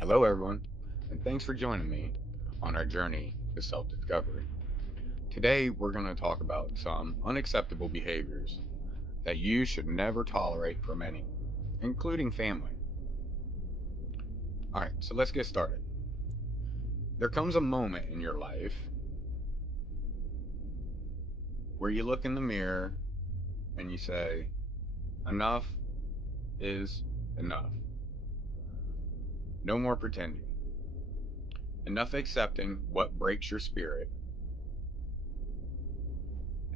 Hello, everyone, and thanks for joining me on our journey to self discovery. Today, we're going to talk about some unacceptable behaviors that you should never tolerate from anyone, including family. All right, so let's get started. There comes a moment in your life where you look in the mirror and you say, enough is enough. No more pretending. Enough accepting what breaks your spirit.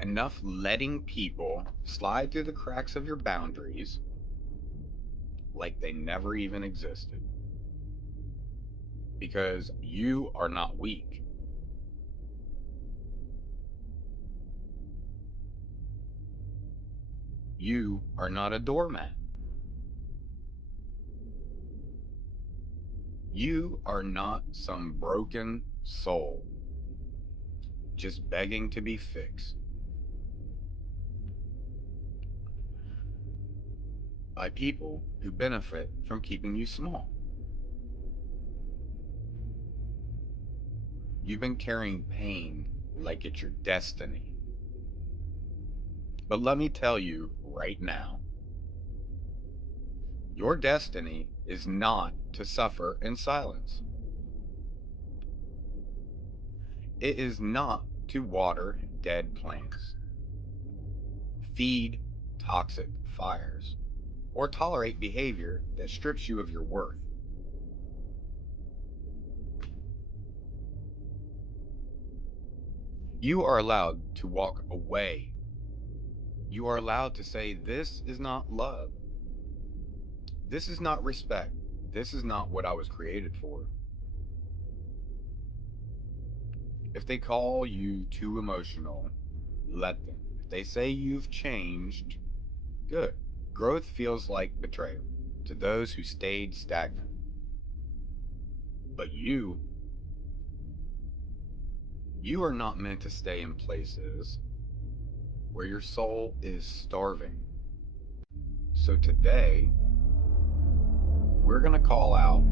Enough letting people slide through the cracks of your boundaries like they never even existed. Because you are not weak. You are not a doormat. You are not some broken soul just begging to be fixed by people who benefit from keeping you small. You've been carrying pain like it's your destiny. But let me tell you right now, your destiny is not to suffer in silence. It is not to water dead plants, feed toxic fires, or tolerate behavior that strips you of your worth. You are allowed to walk away. You are allowed to say, this is not love. This is not respect. This is not what I was created for. If they call you too emotional, let them. If they say you've changed, good. Growth feels like betrayal to those who stayed stagnant. But you are not meant to stay in places where your soul is starving. So today, we're going to call out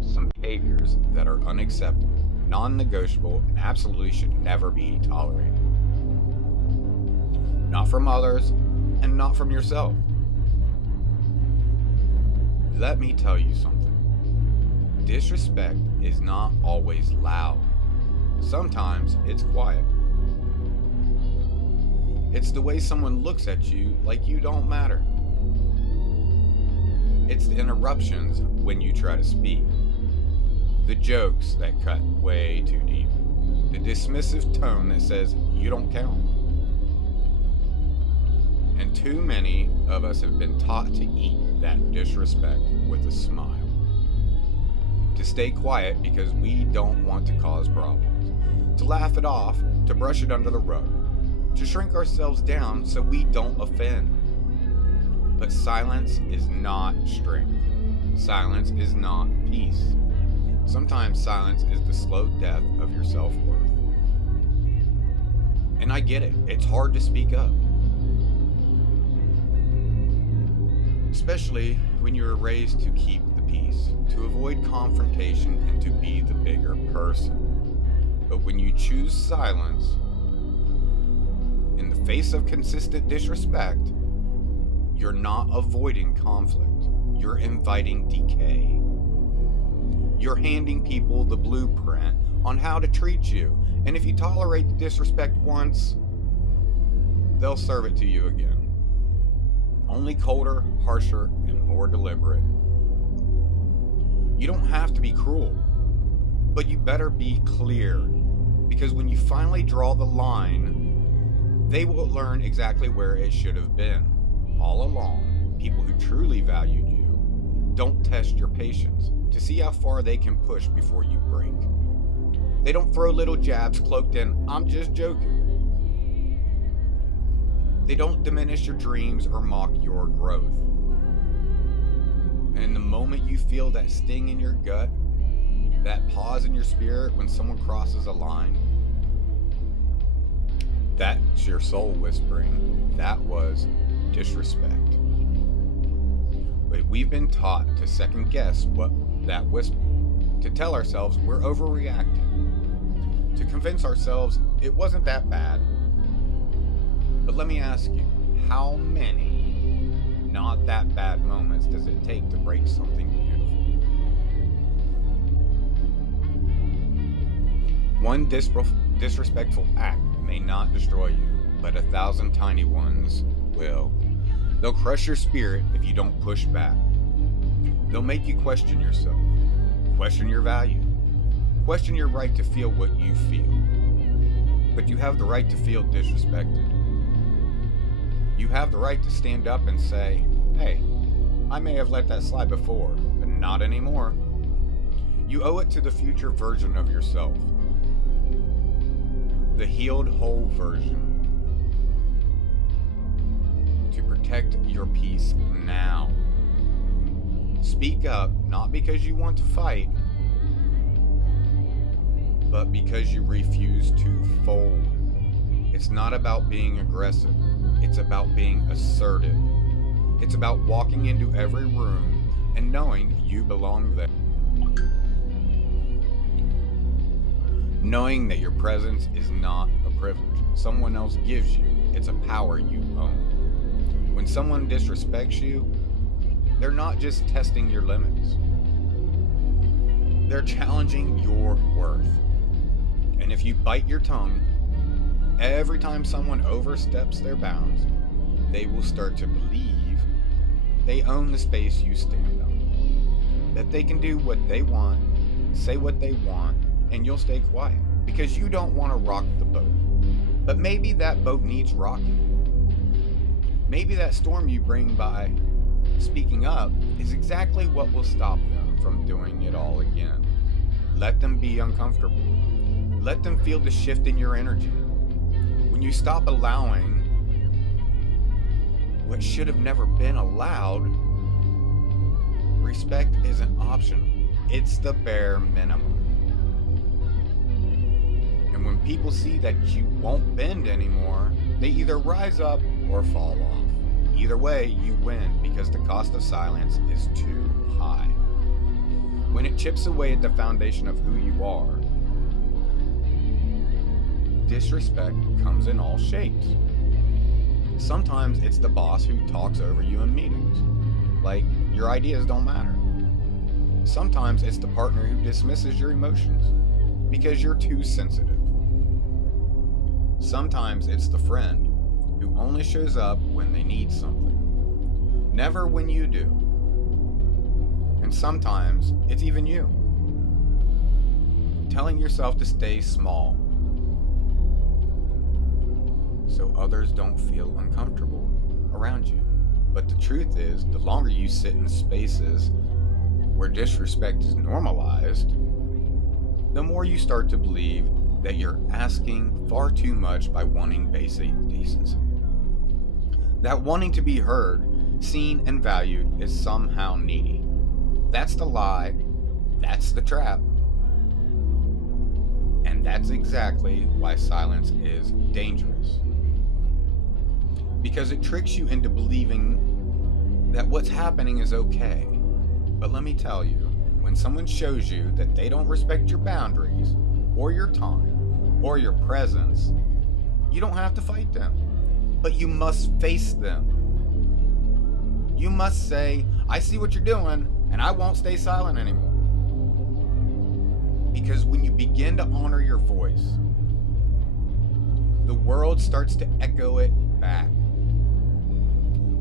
some behaviors that are unacceptable, non negotiable, and absolutely should never be tolerated. Not from others, and not from yourself. Let me tell you something. Disrespect is not always loud. Sometimes it's quiet. It's the way someone looks at you like you don't matter. It's the interruptions when you try to speak. The jokes that cut way too deep. The dismissive tone that says you don't count. And too many of us have been taught to eat that disrespect with a smile. To stay quiet because we don't want to cause problems. To laugh it off, to brush it under the rug. To shrink ourselves down so we don't offend. But silence is not strength. Silence is not peace. Sometimes silence is the slow death of your self-worth. And I get it. It's hard to speak up. Especially when you were raised to keep the peace, to avoid confrontation, and to be the bigger person. But when you choose silence, in the face of consistent disrespect, you're not avoiding conflict. You're inviting decay. You're handing people the blueprint on how to treat you. And if you tolerate the disrespect once, they'll serve it to you again. Only colder, harsher, and more deliberate. You don't have to be cruel, but you better be clear. Because when you finally draw the line, they will learn exactly where it should have been. All along, people who truly valued you don't test your patience to see how far they can push before you break. They don't throw little jabs cloaked in, I'm just joking. They don't diminish your dreams or mock your growth. And in the moment you feel that sting in your gut, that pause in your spirit when someone crosses a line, that's your soul whispering, that was disrespect. But we've been taught to second guess what that whisper. to tell ourselves we're overreacting, to convince ourselves it wasn't that bad. But let me ask you, how many not that bad moments does it take to break something beautiful? One disrespectful act may not destroy you, but 1,000 tiny ones will. They'll crush your spirit if you don't push back. They'll make you question yourself, question your value, question your right to feel what you feel. But you have the right to feel disrespected. You have the right to stand up and say, hey, I may have let that slide before, but not anymore. You owe it to the future version of yourself, the healed, whole version, to protect your peace now. Speak up, not because you want to fight, but because you refuse to fold. It's not about being aggressive. It's about being assertive. It's about walking into every room and knowing you belong there. Knowing that your presence is not a privilege someone else gives you, it's a power you own. When someone disrespects you, they're not just testing your limits. They're challenging your worth. And if you bite your tongue, every time someone oversteps their bounds, they will start to believe they own the space you stand on. That they can do what they want, say what they want, and you'll stay quiet because you don't want to rock the boat. But maybe that boat needs rocking. Maybe that storm you bring by speaking up is exactly what will stop them from doing it all again. Let them be uncomfortable. Let them feel the shift in your energy. When you stop allowing what should have never been allowed, respect isn't optional. It's the bare minimum. And when people see that you won't bend anymore, they either rise up or fall off. Either way, you win because the cost of silence is too high. When it chips away at the foundation of who you are, disrespect comes in all shapes. Sometimes it's the boss who talks over you in meetings, like your ideas don't matter. Sometimes it's the partner who dismisses your emotions because you're too sensitive. Sometimes it's the friend who only shows up when they need something, never when you do. And sometimes it's even you, telling yourself to stay small so others don't feel uncomfortable around you. But the truth is, the longer you sit in spaces where disrespect is normalized, the more you start to believe that you're asking far too much by wanting basic decency. That wanting to be heard, seen, and valued is somehow needy. That's the lie. That's the trap. And that's exactly why silence is dangerous. Because it tricks you into believing that what's happening is okay. But let me tell you, when someone shows you that they don't respect your boundaries, or your time, or your presence, you don't have to fight them. But you must face them. You must say, I see what you're doing, and I won't stay silent anymore. Because when you begin to honor your voice, the world starts to echo it back.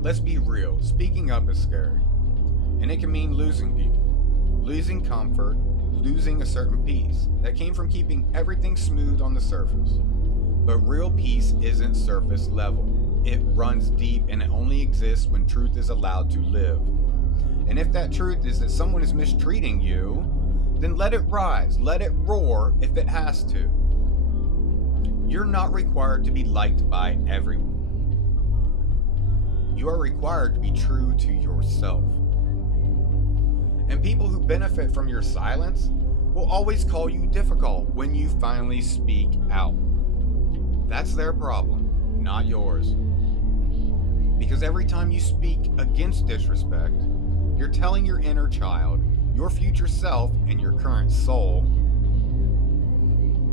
Let's be real, speaking up is scary. And it can mean losing people, losing comfort, losing a certain peace that came from keeping everything smooth on the surface. But real peace isn't surface level. It runs deep, and it only exists when truth is allowed to live. And if that truth is that someone is mistreating you, then let it rise, let it roar if it has to. You're not required to be liked by everyone. You are required to be true to yourself. And people who benefit from your silence will always call you difficult when you finally speak out. That's their problem, not yours. Because every time you speak against disrespect, you're telling your inner child your future self and your current soul,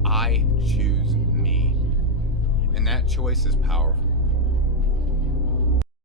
I choose me. And that choice is powerful.